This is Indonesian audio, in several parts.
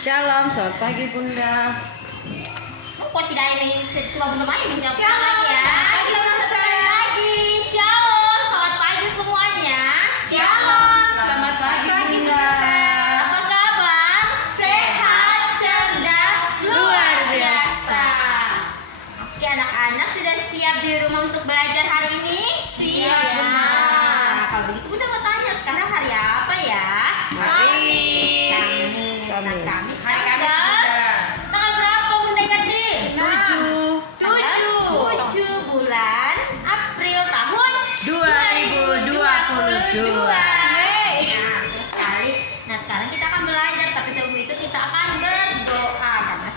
Shalom, selamat pagi Bunda. Kok tidak ini cuma belum aja menjawab Shalom, lagi ya? selamat pagi, Kita masuk Bunda. sekali lagi. Shalom, selamat pagi semuanya. Shalom, Selamat pagi Bunda. Apa kabar? Sehat, cerdas, luar biasa. Oke, anak-anak sudah siap di rumah untuk belajar hari ini? Siap, Ya. Bunda. Kalau begitu Bunda mau tanya sekarang hari apa ya? Kamis. Kamis. Nah, Kamis Hari Kamis, tanggal Bunda. tanggal berapa Bunda Yati? 7 bulan April tahun 2022. Nah, sekarang kita akan belajar, tapi sebelum itu kita akan berdoa karena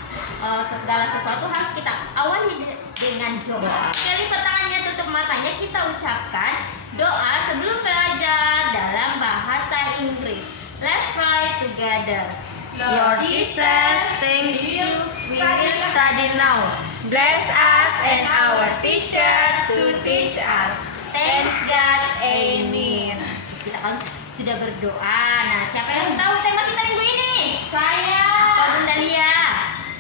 segala sesuatu harus kita awali dengan doa. Jadi pertanyaannya, tutup matanya, kita ucapkan doa sebelum belajar dalam bahasa Inggris. Let's pray together. Lord Jesus, thank you. We will study now. Bless us and our teacher to teach us. Thanks God. Amen. Kita kan sudah berdoa. Nah, siapa yang tahu tema kita minggu ini? Saya Pak Bunda Lia.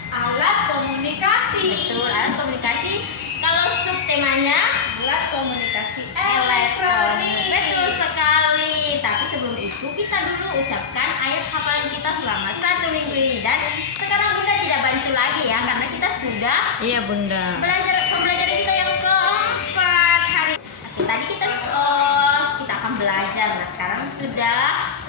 alat komunikasi. Betul, alat komunikasi. Kalau subtemanya Alat komunikasi elektronik. elektronik. Betul sekali. Tapi sebelum itu kita dulu ucapkan ayat hafalan kita selama 1 minggu ini. Dan sekarang Bunda tidak bantu lagi ya, karena kita sudah Iya Bunda. belajar pembelajaran kita yang keempat hari. Tadi kita akan belajar. Nah, sekarang sudah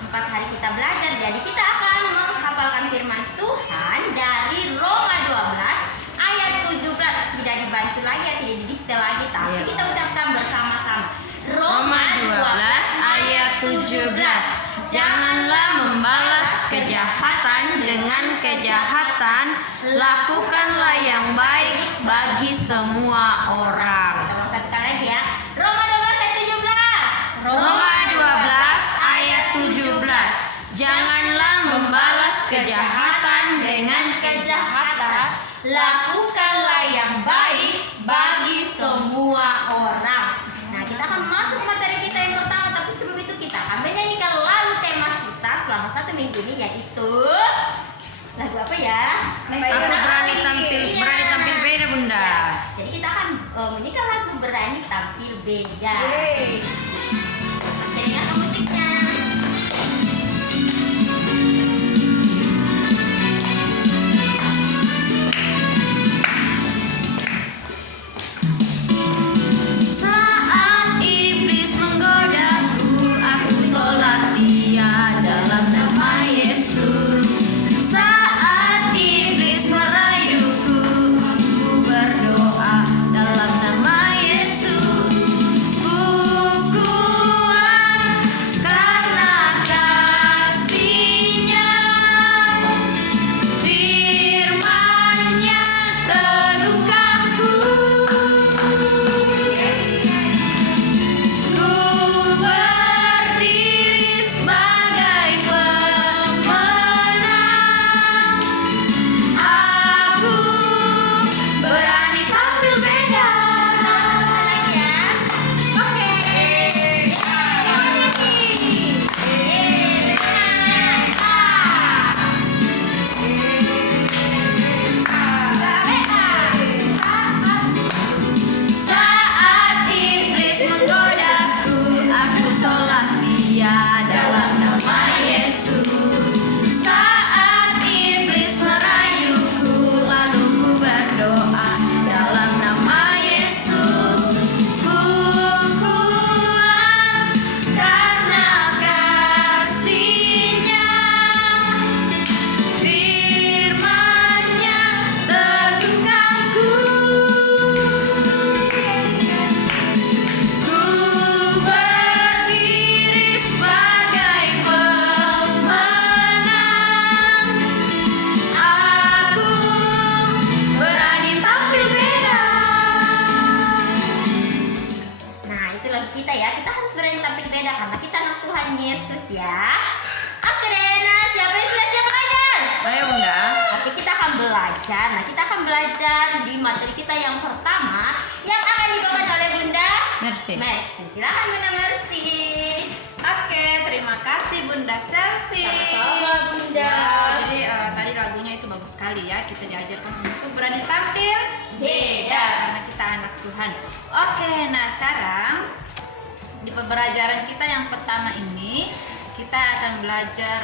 4 hari kita belajar. Jadi kita akan menghafalkan firman Tuhan dari Roma 12 ayat 17. Tidak dibantu lagi ya, tidak didikte lagi, tapi Iya. kita ucapkan bersama-sama. Roma 12 ayat 17. Janganlah membalas kejahatan dengan kejahatan, lakukanlah yang baik bagi semua orang. Kita ulang satu kali lagi ya. Roma 12 ayat 17. Roma 12 ayat 17. Janganlah membalas kejahatan dengan kejahatan, lakukanlah yang baik bagi semua orang. Nah, kita akan masuk ke materi kita yang pertama, tapi sebelum itu kita akan menyanyikan lagu tema kita selama 1 minggu ini, yaitu lagu apa ya? Aku berani tampil, Iya. berani tampil beda Bunda. Ya, jadi kita akan menyanyikan lagu berani tampil beda. Yeay. Oke, dengarkan musiknya. Saat iblis menggodaku, aku tolak dia dalam nama Yesus. Saat iblis merayuku, aku berdoa dalam nama Yesus. Ku kuat karena kasih-Nya, firman-Nya teguhkanku. Ku berdiri sebagai pemenang. Aku berani tampil beda. Lagi ya. Oke. Semuanya nih. Saat iblis menggodaku, aku tolak dia dalam nama Yesus. Saat iblis merayuku, lalu ku berdoa dalam nama Yesus. Ku kuat karena kasih-Nya, firman-Nya teguhkanku. Ku berdiri sebagai pemenang. Aku berani tampil beda. Nah, itu lagu kita ya. Kita harus berani tampil beda karena kita anak Tuhan Yesus ya. Oke deh, nah siapa yang sudah siap belajar? Saya Bunda. Oke, kita akan belajar. Nah, kita akan belajar di materi kita yang pertama yang akan dibawakan oleh Bunda Mercy. Mercy. Silakan Bunda Mercy. Oke, terima Terima kasih Bunda Selvi. Sama-sama, Bunda. Wow, jadi tadi lagunya itu bagus sekali ya. Kita diajarkan untuk berani tampil beda karena kita anak Tuhan. Oke, nah sekarang di pembelajaran kita yang pertama ini kita akan belajar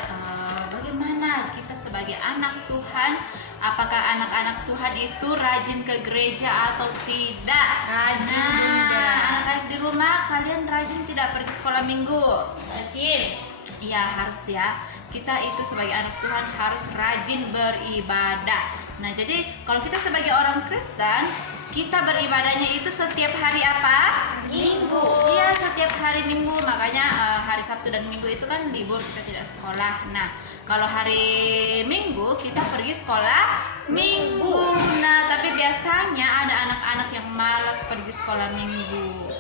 bagaimana kita sebagai anak Tuhan. Apakah anak-anak Tuhan itu rajin ke gereja atau tidak? Rajin, Nah, Bunda. anak-anak di rumah kalian rajin tidak pergi sekolah minggu? Rajin. Iya, harus ya. Kita itu sebagai anak Tuhan harus rajin beribadah. Nah, jadi kalau kita sebagai orang Kristen, kita beribadahnya itu setiap hari apa? Minggu. Iya, setiap hari Minggu. Makanya hari Sabtu dan Minggu itu kan libur, kita tidak sekolah. Nah, kalau hari Minggu kita pergi sekolah Minggu. Nah, tapi biasanya ada anak-anak yang malas pergi sekolah Minggu.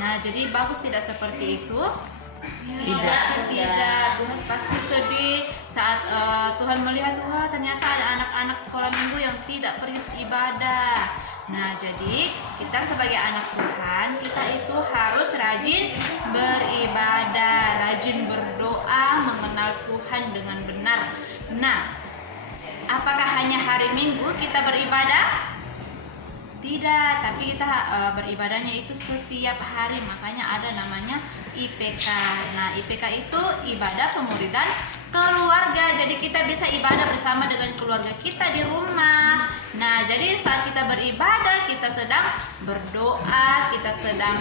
Nah, jadi bagus tidak seperti itu? Ya, pasti tidak. Tuhan pasti sedih saat Tuhan melihat, wah ternyata ada anak-anak sekolah minggu yang tidak pergi ibadah. Nah, jadi kita sebagai anak Tuhan, kita itu harus rajin beribadah, rajin berdoa, mengenal Tuhan dengan benar. Nah, apakah hanya hari Minggu kita beribadah? Tidak, tapi kita beribadahnya itu setiap hari. Makanya ada namanya IPK. Nah, IPK itu ibadah pemuridan keluarga. Jadi kita bisa ibadah bersama dengan keluarga kita di rumah. Nah, jadi saat kita beribadah, kita sedang berdoa, kita sedang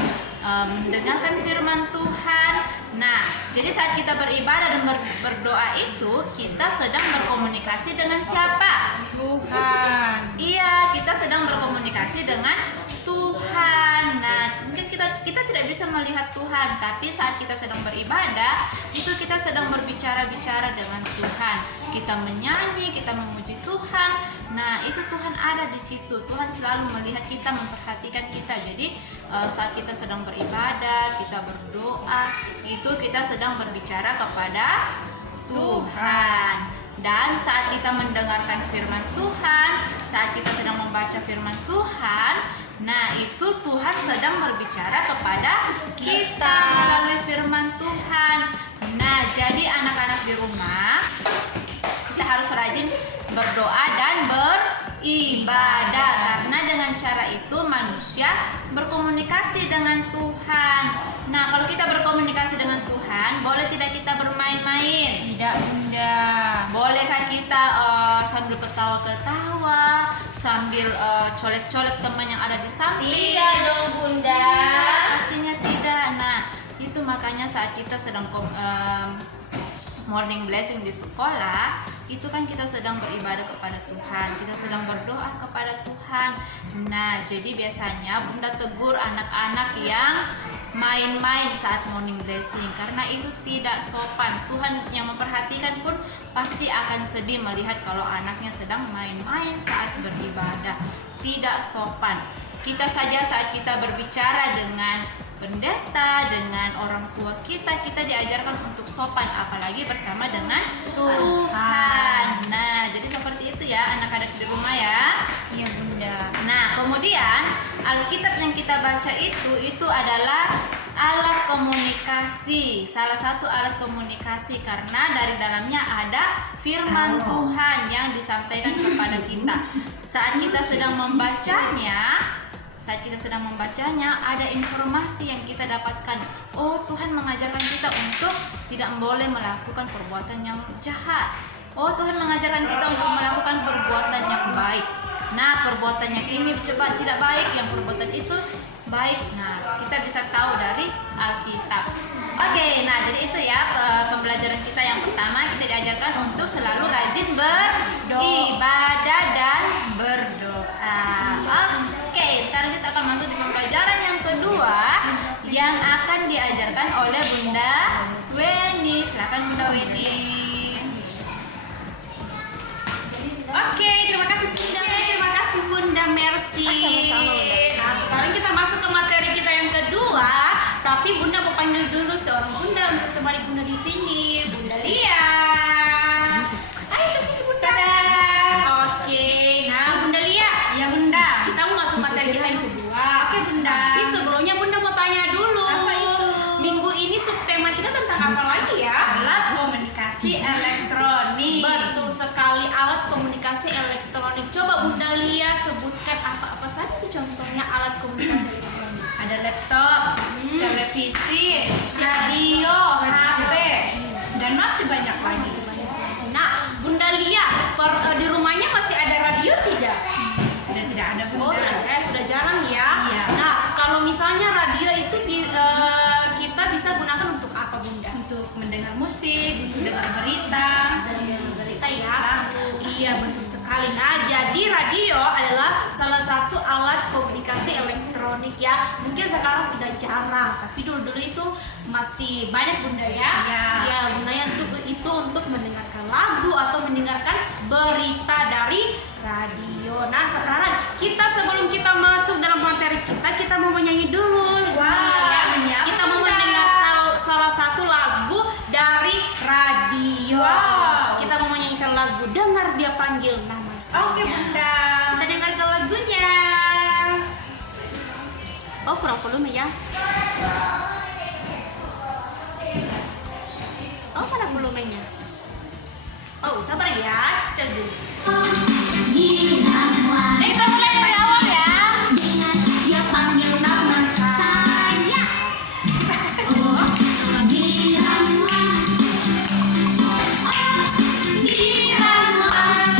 mendengarkan firman Tuhan. Nah, jadi saat kita beribadah dan berdoa itu, kita sedang berkomunikasi dengan siapa? Tuhan. Iya, kita sedang berkomunikasi dengan Tuhan. Nah, mungkin kita tidak bisa melihat Tuhan, tapi saat kita sedang beribadah, itu kita sedang berbicara-bicara dengan Tuhan. Kita menyanyi, kita memuji Tuhan. Nah, itu Tuhan ada di situ. Tuhan selalu melihat kita, memperhatikan kita. Jadi, saat kita sedang beribadah, kita berdoa, itu kita sedang berbicara kepada Tuhan. Dan saat kita mendengarkan firman Tuhan, saat kita sedang membaca firman Tuhan, nah itu Tuhan sedang berbicara kepada kita melalui firman Tuhan. Nah, jadi anak-anak di rumah, kita harus rajin berdoa dan beribadah, karena dengan cara itu manusia berkomunikasi dengan Tuhan. Nah, kalau kita berkomunikasi dengan Tuhan, boleh tidak kita bermain-main? Tidak, Bunda. Bolehkah kita sambil ketawa-ketawa, sambil colek-colek teman yang ada di samping? Tidak dong, Bunda. Pastinya tidak. Nah, itu makanya saat kita sedang morning blessing di sekolah, itu kan kita sedang beribadah kepada Tuhan, kita sedang berdoa kepada Tuhan. Nah, jadi biasanya Bunda tegur anak-anak yang main-main saat morning blessing, karena itu tidak sopan. Tuhan yang memperhatikan pun pasti akan sedih melihat kalau anaknya sedang main-main saat beribadah. Tidak sopan. Kita saja saat kita berbicara dengan pendeta, dengan orang tua kita diajarkan untuk sopan, apalagi bersama dengan Tuhan. Nah, jadi seperti itu ya anak-anak di rumah ya. Iya, Bunda. Nah, kemudian Alkitab yang kita baca itu adalah alat komunikasi, salah satu alat komunikasi, karena dari dalamnya ada firman Tuhan yang disampaikan kepada kita. Saat kita sedang membacanya, ada informasi yang kita dapatkan. Oh, Tuhan mengajarkan kita untuk tidak boleh melakukan perbuatan yang jahat. Oh, Tuhan mengajarkan kita untuk melakukan perbuatan yang baik. Nah, perbuatan yang ini tidak baik, yang perbuatan itu baik. Nah, kita bisa tahu dari Alkitab. Oke, nah jadi itu ya pembelajaran kita yang pertama. Kita diajarkan untuk selalu rajin beribadah dan berdoa. Oke, sekarang kita akan masuk di pembelajaran yang kedua yang akan diajarkan oleh Bunda Weni. Silakan Bunda Weni. Oke, terima kasih Bunda. Terima kasih Bunda Mercy. Nah, sekarang kita masuk ke materi kita yang kedua. Tapi Bunda mau panggil dulu seorang Bunda untuk temani Bunda di sini. Bunda Lia. Ayo ke sini Bunda. Oke, nah Bunda Lia. Ya Bunda. Kita mau masuk materi kita yang kedua. Oke Bunda. Sebelumnya Bunda mau tanya dulu. Apa itu? Minggu ini subtema kita tentang apa lagi ya? Bunda Lia sebutkan apa saja tuh contohnya alat komunikasi elektronik. Ada laptop, televisi, radio, HP, dan masih banyak lagi. Nah, Bunda Lia, di rumahnya masih ada radio tidak? Sudah tidak ada, Bunda. Oh, sudah jarang ya. Iya. Nah, kalau misalnya radio itu kita bisa gunakan untuk apa, Bunda? Untuk mendengar musik, untuk dengar berita. Berita ya. Iya, betul sekali. Nah, jadi radio adalah salah satu alat komunikasi elektronik ya. Mungkin sekarang sudah jarang, tapi dulu itu masih banyak, Bunda ya. Iya. Ya, gunanya itu untuk mendengarkan lagu atau mendengarkan berita dari radio. Nah, sekarang sebelum kita masuk dalam materi kita mau menyanyi dulu. Wah, nyanyi apa, Kita mau Bunda? mendengarkan salah satu lagu dari radio. Wow. Kita mau menyanyikan lagu Dengar Dia Panggil Nama Saya. Oke, Bunda. Kita dengarkan lagunya. Oh, kurang volume ya. Oh, mana volumenya? Oh, sabar ya, setel dulu. Bagian dari awal ya. Dia panggil nama saya. Oh, biarlah. Oh, biarlah.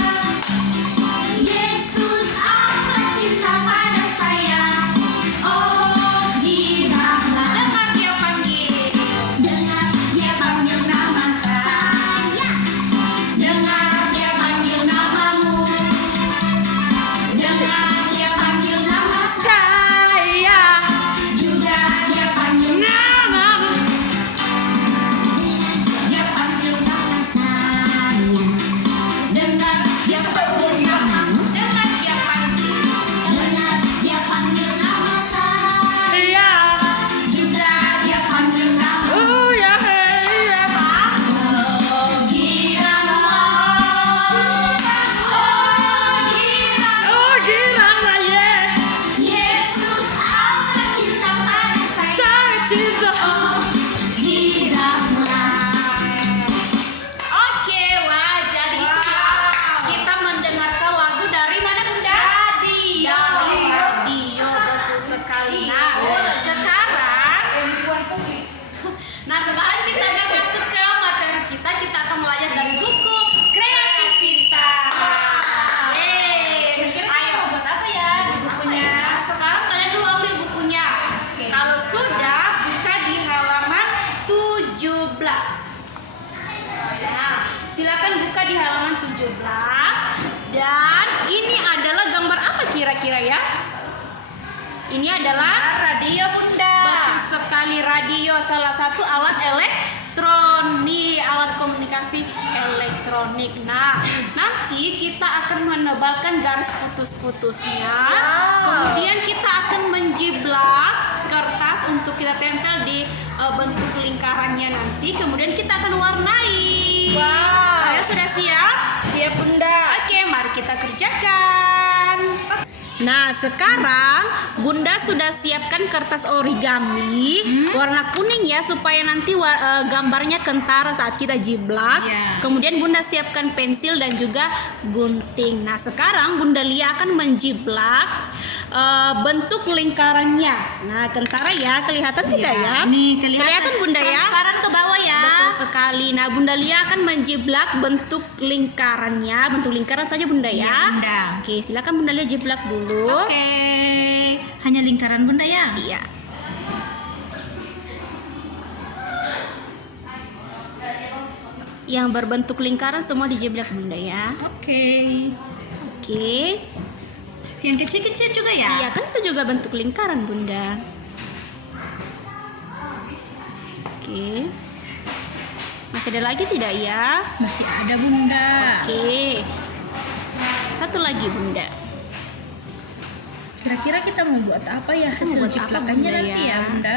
Yesus amat cinta pada saya. Oh, biarlah. Dengar Dia panggil. Dengar dia panggil nama saya. Dengar dia panggil namamu. Dengar dia panggil nama saya. Juga dia panggil namamu. Dia panggil nama saya. Dengar dia panggil namamu. Dengar Dia panggil. Dengar dia panggil nama saya. Juga dia panggil namamu. Oh, Yesus amat cinta pada saya. Oh, giranglah. Oke, wah, jadi itu ya. Kita mendengarkan lagu dari mana, Bunda? Radio. Dari radio, betul sekali. Nah, sekarang kita akan masuk ke materi kita. Kita akan belajar dari buku kreativitas. Ayo, buat apa ya di bukunya? sekarang kalian dulu ambil bukunya. Kalau sudah, buka di halaman 17. Nah, silakan buka di halaman 17. Dan ini adalah gambar apa kira-kira ya? Ini adalah Radio, Bunda. betul sekali, radio, salah satu alat elektronik, alat komunikasi elektronik. Nah, nanti kita akan menebalkan garis putus-putusnya. Kemudian kita akan menjiblak kertas untuk kita tempel di bentuk lingkarannya nanti. Kemudian kita akan warnai. Wow. Kalian sudah siap? Siap, Bunda. Oke, mari kita kerjakan. Nah, sekarang Bunda sudah siapkan kertas origami warna kuning ya, supaya nanti gambarnya kentara saat kita jiblak. Iya. Kemudian Bunda siapkan pensil dan juga gunting. Nah, sekarang Bunda Lia akan menjiblak bentuk lingkarannya. Nah, kentara ya, kelihatan tidak ya? Nih, kelihatan Bunda ya? transparan ke bawah ya. Betul sekali. Nah, Bunda Lia akan menjiblak bentuk lingkarannya. Bentuk lingkaran saja, Bunda ya. Iya, Bunda. Oke, silakan Bunda Lia jiblak dulu. Oke. Hanya lingkaran, Bunda ya? Iya. Yang berbentuk lingkaran semua dijiblak, Bunda ya. Oke. Oke. Yang kecil-kecil juga ya? Iya, kan itu juga bentuk lingkaran, Bunda. Oke. Masih ada lagi tidak ya? Masih ada, Bunda. Oke. Satu lagi, Bunda. Kira-kira kita mau buat apa ya? Kita mau Hasil buat apa, ciplakannya Bunda, nanti ya? ya, Bunda.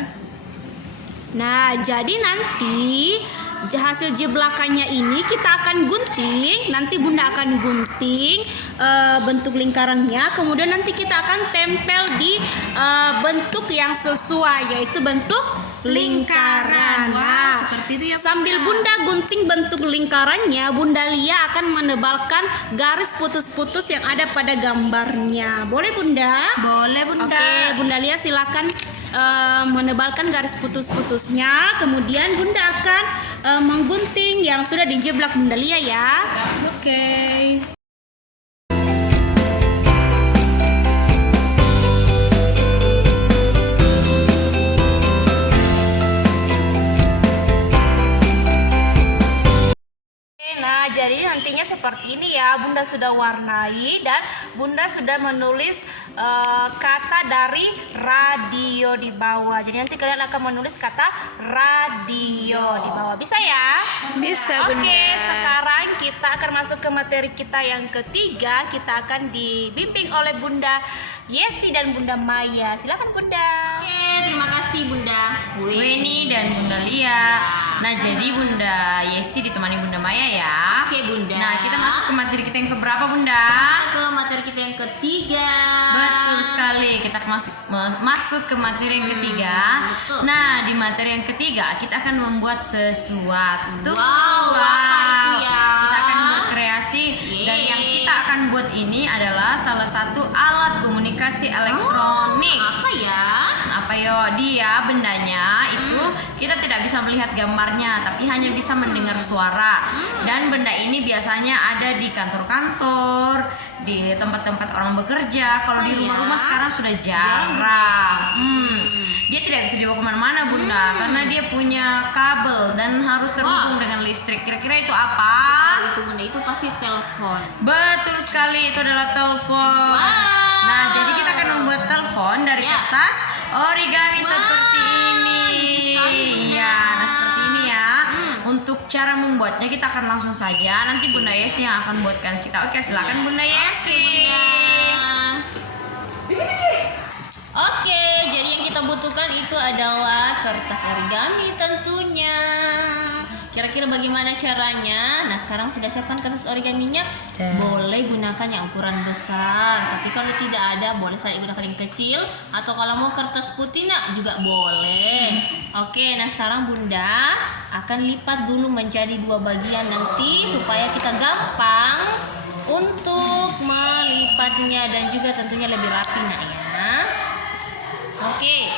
Nah, jadi nanti hasil jeblakannya ini kita akan gunting. Nanti Bunda akan gunting bentuk lingkarannya. Kemudian nanti kita akan tempel di bentuk yang sesuai, yaitu bentuk lingkaran. Nah, seperti itu ya. sambil Bunda gunting bentuk lingkarannya, Bunda Lia akan menebalkan garis putus-putus yang ada pada gambarnya. Boleh Bunda? Boleh Bunda. Oke, Bunda Lia silakan menebalkan garis putus-putusnya. Kemudian Bunda akan menggunting yang sudah dijeblak Bunda Lia ya. Oke. Nah, jadi nantinya seperti ini ya. Bunda sudah warnai dan Bunda sudah menulis kata dari radio di bawah. Jadi nanti kalian akan menulis kata radio di bawah. Bisa ya? Bisa, Bunda. Oke, sekarang kita akan masuk ke materi kita yang ketiga. Kita akan dibimbing oleh Bunda Yesi dan Bunda Maya. Silakan Bunda. Oke, terima kasih Bunda Weni dan Bunda Lia. Nah, jadi Bunda Yesi ditemani Bunda Maya ya. Oke Bunda. Nah, kita masuk ke materi kita yang keberapa Bunda? ke materi kita yang ketiga. Betul sekali, kita masuk ke materi yang ketiga. betul. Nah, di materi yang ketiga kita akan membuat sesuatu. Wow, apa itu ya? Kita akan berkreasi dan Yeay. yang kita akan buat ini adalah salah satu alat komunikasi elektronik. Apa ya? Apa yo? Dia bendanya itu kita tidak bisa melihat gambarnya, tapi hanya bisa mendengar suara. Dan benda ini biasanya ada di kantor-kantor, di tempat-tempat orang bekerja. Kalau di rumah-rumah sekarang sudah jarang. Dia tidak bisa dibawa kemana-mana Bunda, karena dia punya kabel dan harus terhubung dengan listrik. Kira-kira itu apa? Itu Bunda, itu pasti telepon. Betul sekali, itu adalah telepon. Wow. Nah, jadi kita akan membuat telepon dari Ya. kertas origami seperti ini. lucu sekali, Bunda. Ya, nah seperti ini ya. Untuk cara membuatnya kita akan langsung saja. Nanti Bunda Yesi yang akan buatkan kita. Oke, silakan Bunda Yesi. Oke, jadi yang kita butuhkan itu adalah kertas origami tentunya. Kira-kira bagaimana caranya? Nah, sekarang sudah siapkan kertas origaminya. Boleh gunakan yang ukuran besar, tapi kalau tidak ada boleh saya gunakan yang kecil, atau kalau mau kertas putih nak juga boleh. Oke, nah sekarang Bunda akan lipat dulu menjadi 2 bagian nanti supaya kita gampang untuk melipatnya dan juga tentunya lebih rapi nak ya. Oke,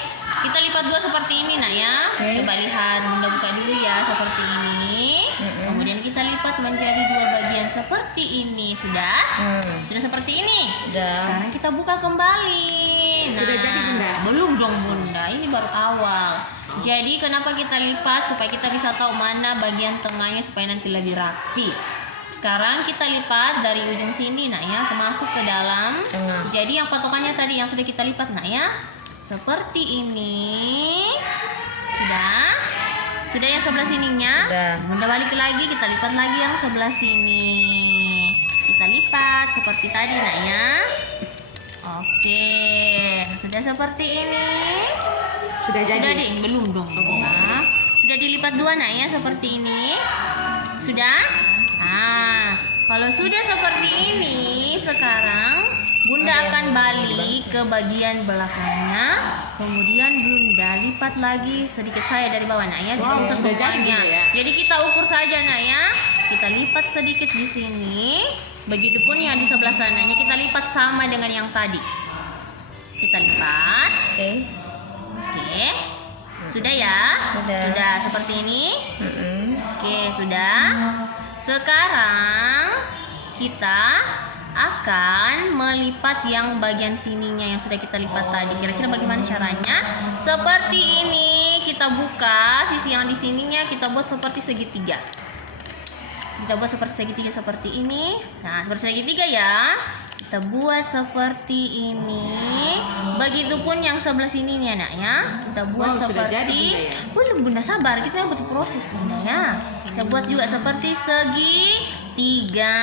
kita lipat 2 seperti ini nak ya. Coba lihat, Bunda buka dulu ya seperti ini. Kemudian kita lipat menjadi 2 bagian seperti ini. Sudah? Sudah seperti ini. Sudah. Sekarang kita buka kembali. Nah, Sudah jadi, Bunda? Belum dong Bunda, ini baru awal. Jadi kenapa kita lipat? Supaya kita bisa tahu mana bagian tengahnya supaya nanti lebih rapi. Sekarang kita lipat dari ujung sini nak ya, masuk ke dalam. Jadi yang patokannya tadi yang sudah kita lipat nak ya. Seperti ini. Sudah? Sudah yang sebelah sininya? Sudah. Bunda balik lagi, kita lipat lagi yang sebelah sini. Kita lipat seperti tadi nak ya. Oke, sudah seperti ini. Sudah Sudah deh, belum dong. Nah, sudah dilipat 2 nak ya seperti ini. Sudah? Ah, kalau sudah seperti ini, sekarang Bunda akan balik ke bagian belakangnya. Kemudian Bunda lipat lagi sedikit saya dari bawah nak ya, tidak usah semuanya. Jadi kita ukur saja nak ya. Kita lipat sedikit di sini. Begitupun yang di sebelah sananya kita lipat sama dengan yang tadi. Kita lipat. Oke. Sudah ya? Sudah seperti ini? Oke, sudah. Sekarang kita akan melipat yang bagian sininya yang sudah kita lipat tadi. Kira-kira bagaimana caranya? Seperti ini. Kita buka sisi yang di sininya, kita buat seperti segitiga. Kita buat seperti segitiga seperti ini. Nah, seperti segitiga ya. Kita buat seperti ini. Begitupun yang sebelah sininya nak ya. Kita buat seperti belum Bunda, sabar, kita butuh proses Bunda ya. Kita buat juga seperti segitiga.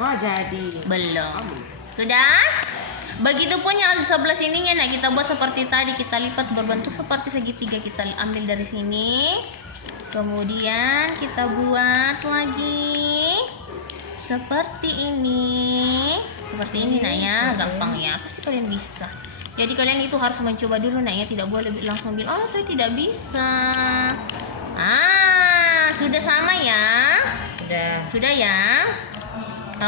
Wah, jadi. Belum. Sudah? Begitupun yang sebelah sininya nah kita buat seperti tadi, kita lipat berbentuk seperti segitiga. Kita ambil dari sini. Kemudian kita buat lagi seperti ini. Seperti ini nak ya, gampang ya. Pasti kalian bisa. Jadi kalian itu harus mencoba dulu nak ya, tidak boleh langsung bilang oh saya tidak bisa. Sudah sama ya? Sudah ya?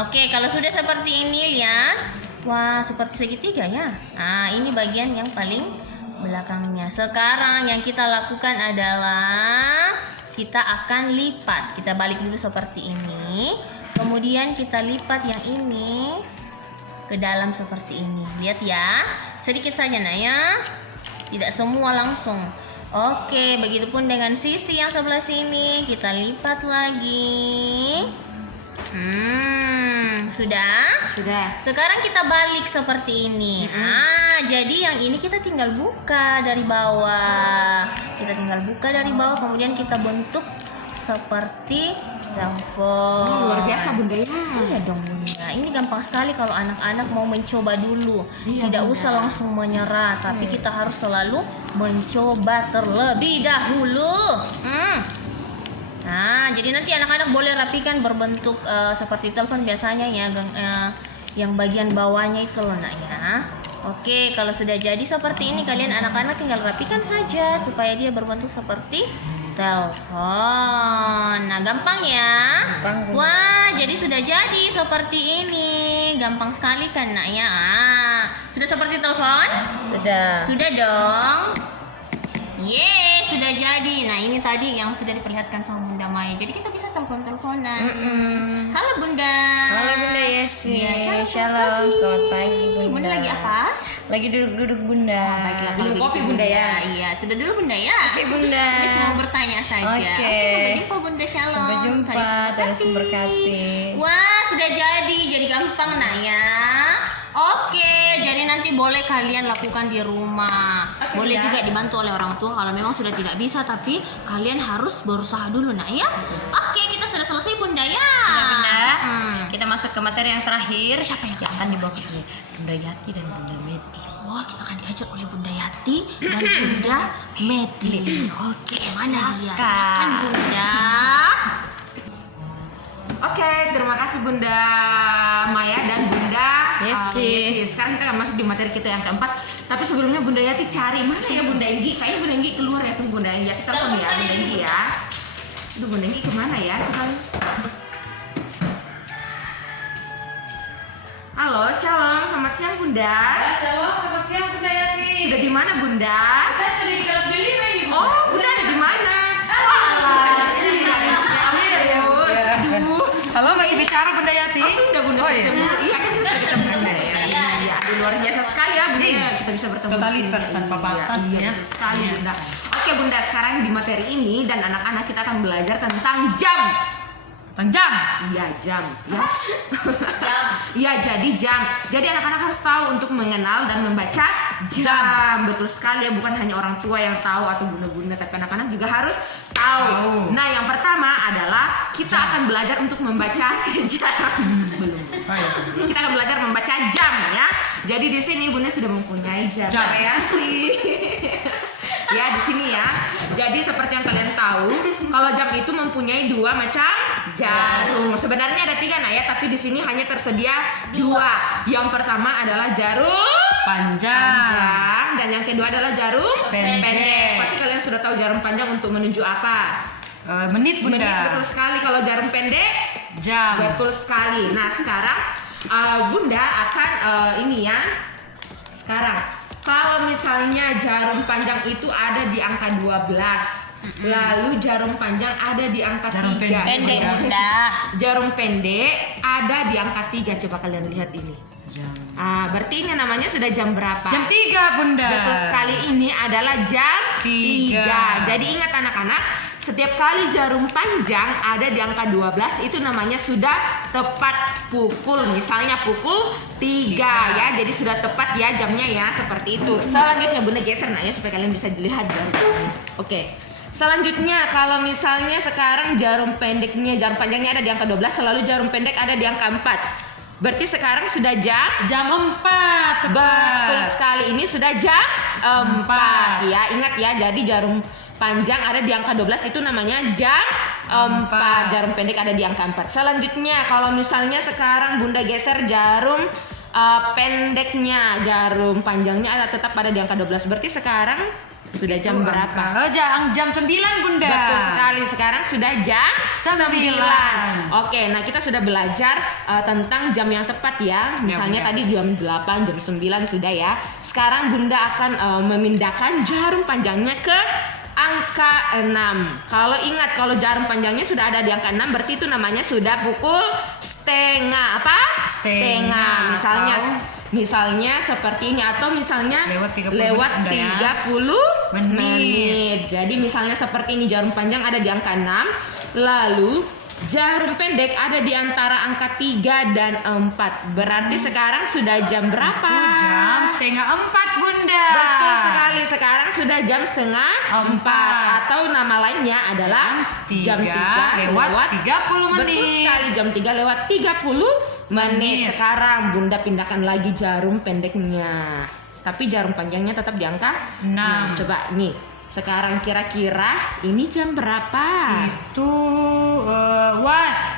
Oke, kalau sudah seperti ini lihat. Wah, seperti segitiga ya. Ini bagian yang paling belakangnya. Sekarang yang kita lakukan adalah kita akan lipat. Kita balik dulu seperti ini. Kemudian kita lipat yang ini ke dalam seperti ini. Lihat ya. Sedikit saja nak ya. Tidak semua langsung. Oke, begitupun dengan sisi yang sebelah sini. Kita lipat lagi. Sudah? Sudah. Sekarang kita balik seperti ini. Jadi yang ini kita tinggal buka dari bawah. Kita tinggal buka dari bawah, kemudian kita bentuk seperti telepon. Luar biasa Bunda ya. Iya dong Bunda. Ini gampang sekali kalau anak-anak mau mencoba dulu. Tidak usah langsung menyerah, tapi kita harus selalu mencoba terlebih dahulu. Nah, jadi nanti anak-anak boleh rapikan berbentuk seperti telepon biasanya ya, yang bagian bawahnya itu loh nak ya. Oke, kalau sudah jadi seperti ini kalian anak-anak tinggal rapikan saja supaya dia berbentuk seperti telepon. Nah, gampang ya. Wah, jadi sudah jadi seperti ini. Gampang sekali kan nak ya. Sudah seperti telepon? Sudah dong. Sudah jadi. Nah, ini tadi yang sudah diperlihatkan sama Bunda Maya. Jadi kita bisa telepon-teleponan. Halo Bunda. Halo Bunda Yesi. Ya, Shalom, selamat pagi Bunda. Bunda lagi apa? Lagi duduk-duduk Bunda. Baiklah, Minum kalau kopi begitu, Bunda ya. Iya, sudah dulu Bunda ya. Oke Bunda. Bunda cuma bertanya saja. Oke. Sampai jumpa Bunda, shalom. Sampai jumpa, Tuhan memberkati. Wah, sudah jadi gampang nak ya. Oke, jadi nanti boleh kalian lakukan di rumah. Boleh juga dibantu oleh orang tua kalau memang sudah tidak bisa, tapi kalian harus berusaha dulu nak ya. Oke, kita sudah selesai Bunda ya. Sudah Bunda. Kita masuk ke materi yang terakhir. Siapa yang akan dibawa oleh Bunda Yati dan Bunda Meti? Oh, kita akan diajak oleh Bunda Yati dan Bunda Meti. Oke, mana dia? Silakan Bunda. Oke, terima kasih Bunda Maya dan Bunda Yesi. Sekarang kita akan masuk di materi kita yang keempat. Tapi sebelumnya Bunda Yati cari mana ya Bunda Enggi? Kayaknya Bunda Enggi keluar ya tuh Bunda Enggi. Kita telepon ya Bunda Enggi ya. Aduh, Bunda Enggi kemana ya? Halo, shalom, selamat siang Bunda. Shalom, selamat siang Bunda Yati. Sudah di mana Bunda? Saya sudah di kelas B5 ini Bunda. Oh, Bunda ada di mana? Aduh. Halo, masih bicara Bunda Yati? Oh, sudah Bunda. Oh, iya. Iya, kan sudah kita bertemu ya. Iya, aduh, luar biasa sekali ya Bunda. Iya. Kita bisa bertemu. Totalitas di sini. tanpa batas Iya, ya. betul sekali Bunda. Oke Bunda, sekarang di materi ini dan anak-anak kita akan belajar tentang jam. Jam. Iya, jam ya. Iya, jadi jam. Jadi anak-anak harus tahu untuk mengenal dan membaca jam. Betul sekali ya, bukan hanya orang tua yang tahu atau bunda-bunda, tapi anak-anak juga harus tahu. Nah, yang pertama adalah kita akan belajar untuk membaca jam. Belum. Kita akan belajar membaca jam ya. Jadi di sini Bunda sudah mempunyai jam. Variasi. Ya, di sini ya. Jadi seperti yang kalian tahu, kalau jam itu mempunyai dua macam jarum. Sebenarnya ada tiga ya, tapi di sini hanya tersedia dua. Yang pertama adalah jarum Panjang. dan yang kedua adalah jarum Pendek. Pasti kalian sudah tahu jarum panjang untuk menuju apa? Menit Menit, Bunda. betul sekali. Kalau jarum pendek, Jam. betul sekali. Nah, sekarang Bunda akan ini ya. Sekarang kalau misalnya jarum panjang itu ada di angka 12, lalu jarum panjang ada di angka Jarum 3. Pendek Bunda. Jarum pendek ada di angka 3. Coba kalian lihat ini. Jam. Berarti ini namanya sudah jam berapa? Jam 3 Bunda. Betul sekali, ini adalah jam 3. Jadi ingat anak-anak, setiap kali jarum panjang ada di angka 12 itu namanya sudah tepat pukul. Misalnya pukul 3 ya. Jadi sudah tepat ya jamnya ya, seperti itu. Selanjutnya Bunda geser ya supaya kalian bisa dilihat jarumnya. Oke. Selanjutnya kalau misalnya sekarang jarum pendeknya, jarum panjangnya ada di angka 12, selalu jarum pendek ada di angka 4. Berarti sekarang sudah jam 4 tepat. Betul sekali, ini sudah jam 4 ya. Ingat ya, jadi jarum panjang ada di angka 12 itu namanya jam 4. Jarum pendek ada di angka 4. Selanjutnya kalau misalnya sekarang Bunda geser jarum pendeknya, jarum panjangnya ada tetap ada di angka 12. Berarti sekarang sudah jam berapa? Jam 9 Bunda. Betul sekali, sekarang sudah jam 9. 9. Oke, nah kita sudah belajar tentang jam yang tepat ya. Misalnya Bunda. tadi jam 8, jam 9 sudah ya. Sekarang Bunda akan memindahkan jarum panjangnya ke angka 6. Kalau ingat, kalau jarum panjangnya sudah ada di angka 6, berarti itu namanya sudah pukul setengah. Apa? Setengah. Misalnya seperti ini, atau misalnya Lewat 30 lewat menit, Bunda, ya. 30 Menit. menit. Jadi misalnya seperti ini, jarum panjang ada di angka 6, lalu jarum pendek ada di antara angka 3 dan 4. Berarti sekarang sudah jam berapa? Itu jam setengah 4 Bunda. Betul sekali, sekarang sudah jam setengah 4, 4. atau nama lainnya adalah Jam 3 lewat 30 menit. Betul sekali, jam 3 lewat 30 menit. Sekarang Bunda pindahkan lagi jarum pendeknya, tapi jarum panjangnya tetap di angka 6. Nah, coba nih, sekarang kira-kira ini jam berapa? Itu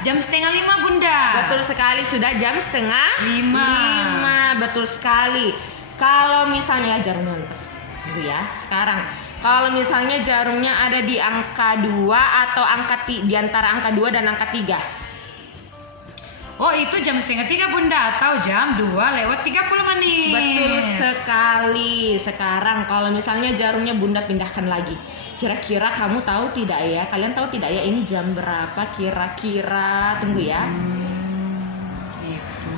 jam setengah 5 Bunda. Betul sekali, sudah jam setengah 5. Betul sekali. Kalau misalnya jarumnya terus dulu ya. Sekarang kalau misalnya jarumnya ada di angka 2 atau di antara angka 2 dan angka 3. Oh, itu jam setengah 3 Bunda, atau jam 2 lewat 30 menit. Betul sekali. Sekarang kalau misalnya jarumnya Bunda pindahkan lagi, kira-kira kamu tahu tidak ya? Kalian tahu tidak ya ini jam berapa kira-kira? Tunggu ya. Itu.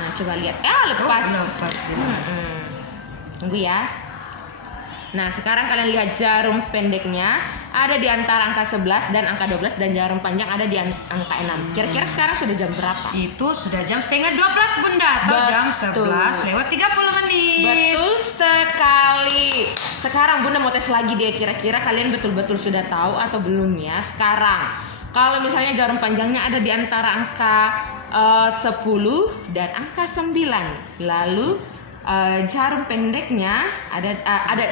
Nah, coba lihat. Lepas. Lepas Bunda. Tunggu ya. Nah, sekarang kalian lihat jarum pendeknya ada di antara angka 11 dan angka 12, dan jarum panjang ada di angka 6. Kira-kira sekarang sudah jam berapa? Itu sudah jam setengah 12 Bunda, atau jam 11 lewat 30 menit. Betul sekali. Sekarang Bunda mau tes lagi deh, kira-kira kalian betul-betul sudah tahu atau belum ya? Sekarang kalau misalnya jarum panjangnya ada di antara angka 10 dan angka 9, lalu jarum pendeknya ada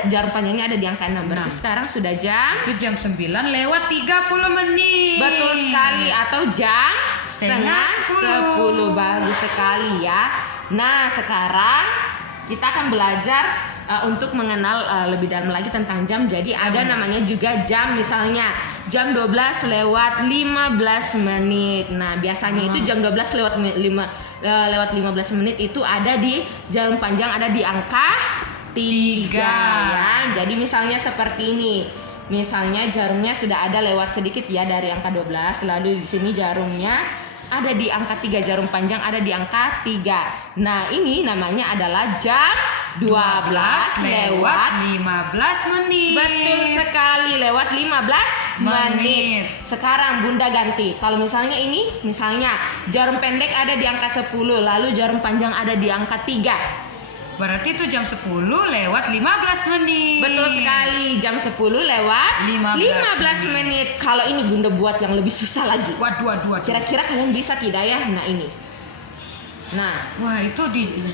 jarum panjangnya ada di angka 6. Berarti sekarang sudah jam Itu jam 9 lewat 30 menit. betul sekali, atau jam Setengah 10. Bagus sekali ya. Nah, sekarang kita akan belajar untuk mengenal lebih dalam lagi tentang jam. Jadi ada namanya juga jam, misalnya jam 12 lewat 15 menit. Nah, biasanya itu jam 12 lewat 15 menit itu ada di jarum panjang ada di angka 3 ya. Jadi misalnya seperti ini. Misalnya jarumnya sudah ada lewat sedikit ya dari angka 12, lalu di sini jarumnya ada di angka 3, jarum panjang ada di angka 3. Nah, ini namanya adalah jam 12 lewat 15 menit. betul sekali, lewat 15 menit. Sekarang Bunda ganti. Kalau misalnya ini, misalnya jarum pendek ada di angka 10, lalu jarum panjang ada di angka 3. Berarti itu jam 10 lewat 15 menit. Betul sekali, jam 10 lewat 15 menit. Kalau ini Bunda buat yang lebih susah lagi. Waduh. Kira-kira kalian bisa tidak ya? Nah, ini. Nah, Wah, itu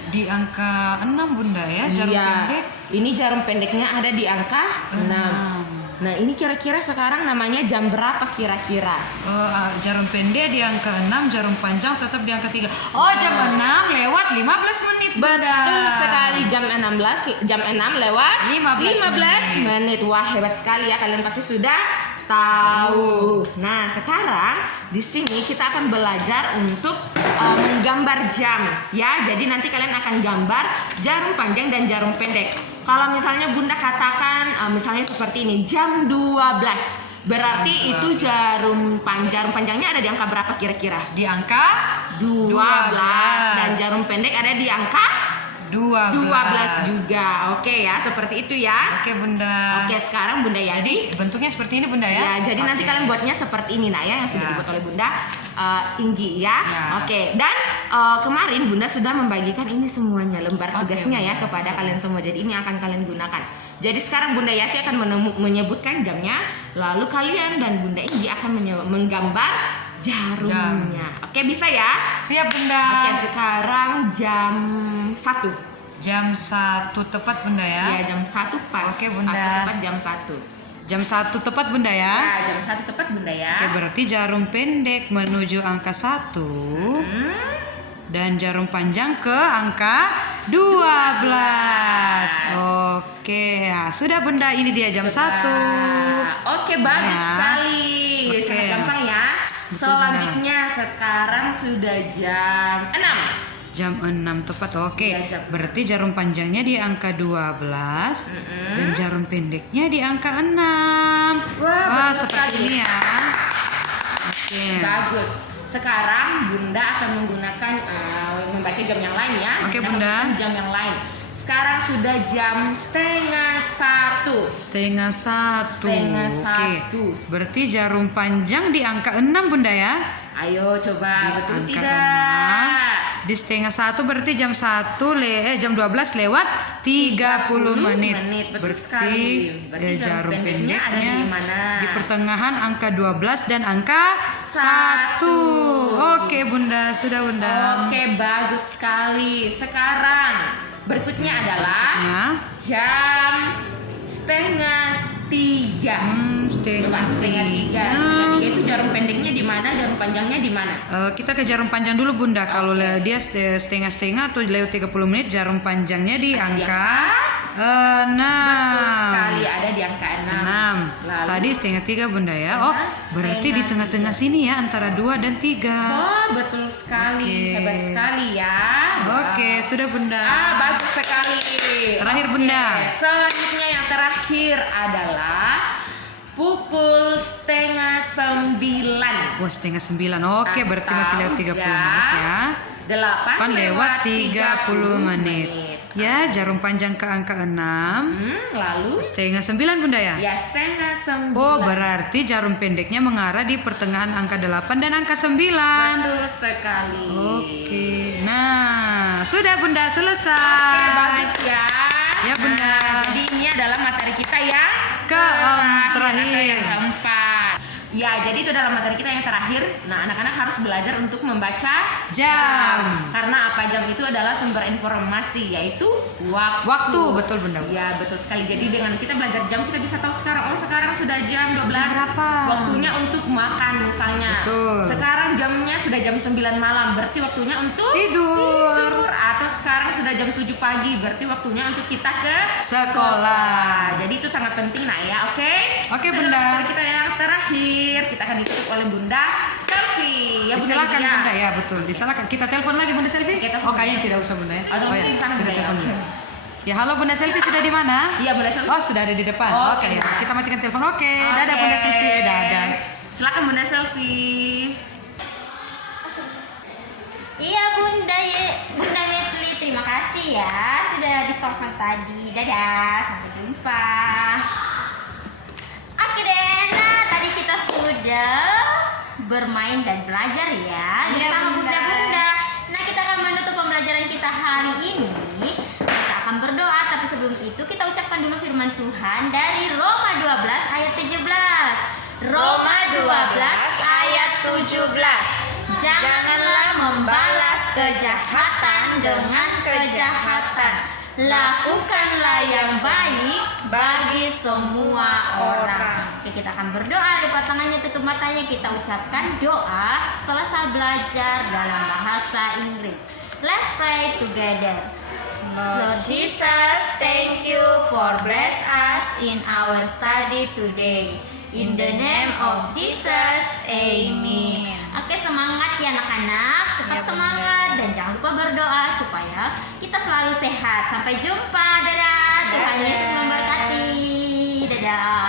di angka 6 Bunda ya, jarum iya. pendek. Ini jarum pendeknya ada di angka 6. Nah, ini kira-kira sekarang namanya jam berapa kira-kira? Jarum pendek di angka 6, jarum panjang tetap di angka 3. Oh, jam 6 lewat 15 menit Bunda. Betul sekali, jam 6 lewat 15 menit. Wah, hebat sekali ya, kalian pasti sudah tahu. Nah, sekarang di sini kita akan belajar untuk menggambar jam ya. Jadi nanti kalian akan gambar jarum panjang dan jarum pendek. Kalau misalnya Bunda katakan misalnya seperti ini, jam 12. Berarti itu jarum panjangnya ada di angka berapa kira-kira? Di angka 12. Dan jarum pendek ada di angka 12 juga. Oke ya, seperti itu ya. Oke Bunda. Oke, sekarang Bunda ya. Jadi bentuknya seperti ini Bunda ya? Ya, jadi nanti kalian buatnya seperti ini nah ya, yang sudah dibuat oleh Bunda Inggi ya. Oke, dan kemarin Bunda sudah membagikan ini semuanya lembar tugasnya ya kepada kalian semua. Jadi ini akan kalian gunakan. Jadi sekarang Bunda Yati akan menyebutkan jamnya, lalu kalian dan Bunda Inggi akan menggambar jarumnya. Oke, bisa ya? Siap Bunda. Oke, sekarang jam 1. Jam 1 tepat Bunda ya? Ya, jam 1 pas. Oke, Bunda. Tepat jam 1. Jam 1 tepat Bunda ya? Ya, jam 1 tepat Bunda ya. Oke, berarti jarum pendek menuju angka 1, dan jarum panjang ke angka 12. Oke, ya, sudah Bunda, ini dia jam 1. Oke, bagus Ya. sekali. Oke. Sangat gampang ya. Betul, Selanjutnya sekarang sudah jam 6. Jam 6 tepat. Oke. Ya, jam Berarti jarum panjangnya di angka 12 dan jarum pendeknya di angka 6. Wah, bagus seperti sekali. ini ya. Oke. Bagus. Sekarang Bunda akan menggunakan membaca jam yang lain ya. Oke, Kita Bunda. menggunakan jam yang lain. Sekarang sudah jam setengah 1. Setengah 1. Setengah Oke. 1. Berarti jarum panjang di angka 6 Bunda ya. Ayo coba, betul Angka tidak? 6. Di setengah 1 berarti jam 1 jam 12 lewat 30 menit. Betul Berarti, sekali. Berarti jarum pendeknya ada di mana? di pertengahan angka 12 dan angka 1. 1. Oke Bunda, sudah Bunda. Oke, bagus sekali. Sekarang berikutnya adalah Ya. jam setengah 3. Coba setengah 3. Setengah 3 itu jarum pendeknya di mana? Jarum panjangnya di mana? Kita ke jarum panjang dulu Bunda. Kalau dia setengah-setengah atau lewat 30 menit, jarum panjangnya di angka 6. Betul sekali, ada di angka 6. 6. Lalu? Tadi setengah 3 Bunda ya. Oh, berarti di tengah-tengah sini ya, antara 2 dan 3. Oh, betul sekali. Oke. Hebat sekali ya. Oke, sudah Bunda. Bagus sekali. Terakhir, Oke, Bunda. Selanjutnya yang terakhir adalah pukul setengah 9. Wah, setengah 9. Oke, berarti masih lewat 30 menit ya. 8 lewat 30 menit. Ya, jarum panjang ke angka 6. Lalu Setengah 9 Bunda ya. ya setengah 9. Oh, berarti jarum pendeknya mengarah di pertengahan angka 8 dan angka 9. Betul sekali. Oke. Nah, sudah Bunda, selesai. Oke, bagus ya. Ya, Bunda. Nah, jadi ini adalah materi kita ya. Terakhir. Atau yang keempat. Ya, jadi itu adalah materi kita yang terakhir. Nah, anak-anak harus belajar untuk membaca Jam. Karena apa? Jam itu adalah sumber informasi, yaitu waktu. Waktu, betul Bunda. Ya, betul sekali. Jadi dengan kita belajar jam, kita bisa tahu sekarang, oh sekarang sudah jam 12. Jam berapa? Waktunya untuk makan misalnya. Betul. Sekarang jamnya sudah jam 9 malam, berarti waktunya untuk Tidur. Atau sekarang sudah jam 7 pagi, berarti waktunya untuk kita ke Sekolah. Jadi itu sangat penting nak ya, oke? Oke, Itu Bunda. adalah materi kita yang terakhir. Kita akan ditutup oleh Bunda Selfie. Ya, Bunda Silakan Lydia. Bunda ya, betul. Disilakan. Kita telepon lagi Bunda Selfie. Oke, telepon. Oh, kayaknya tidak usah Bunda ya. Atau mungkin di sana, kita Bunda, ya. telepon dulu. Ya, halo Bunda Selfie, sudah di mana? Iya, Bunda Selfie. Oh, sudah ada di depan. Oke. Oke, ya. Kita matikan telepon. Oke, dadah Bunda Selfie. Dadah. Silakan Bunda Selfie. Iya Bunda Metli, terima kasih ya sudah ditelepon tadi. Dadah, sampai jumpa. Oke deh, nah tadi kita sudah bermain dan belajar ya bersama Bunda-Bunda. Nah kita akan menutup pembelajaran kita hari ini. Kita akan berdoa, tapi sebelum itu kita ucapkan dulu firman Tuhan dari Roma 12 ayat 17. Roma 12 ayat 17. Janganlah membalas kejahatan dengan kejahatan. Lakukanlah yang baik bagi semua orang. Oke, kita akan berdoa. Lipat tangannya, tutup matanya. Kita ucapkan doa selesai belajar dalam bahasa Inggris. Let's pray together. Lord Jesus, thank you for bless us in our study today. In the name of Jesus, amen. Oke, semangat ya anak-anak. Tetap semangat dan jangan lupa berdoa supaya kita selalu sehat. Sampai jumpa. Dadah. Tuhan Yesus memberkati. Dadah.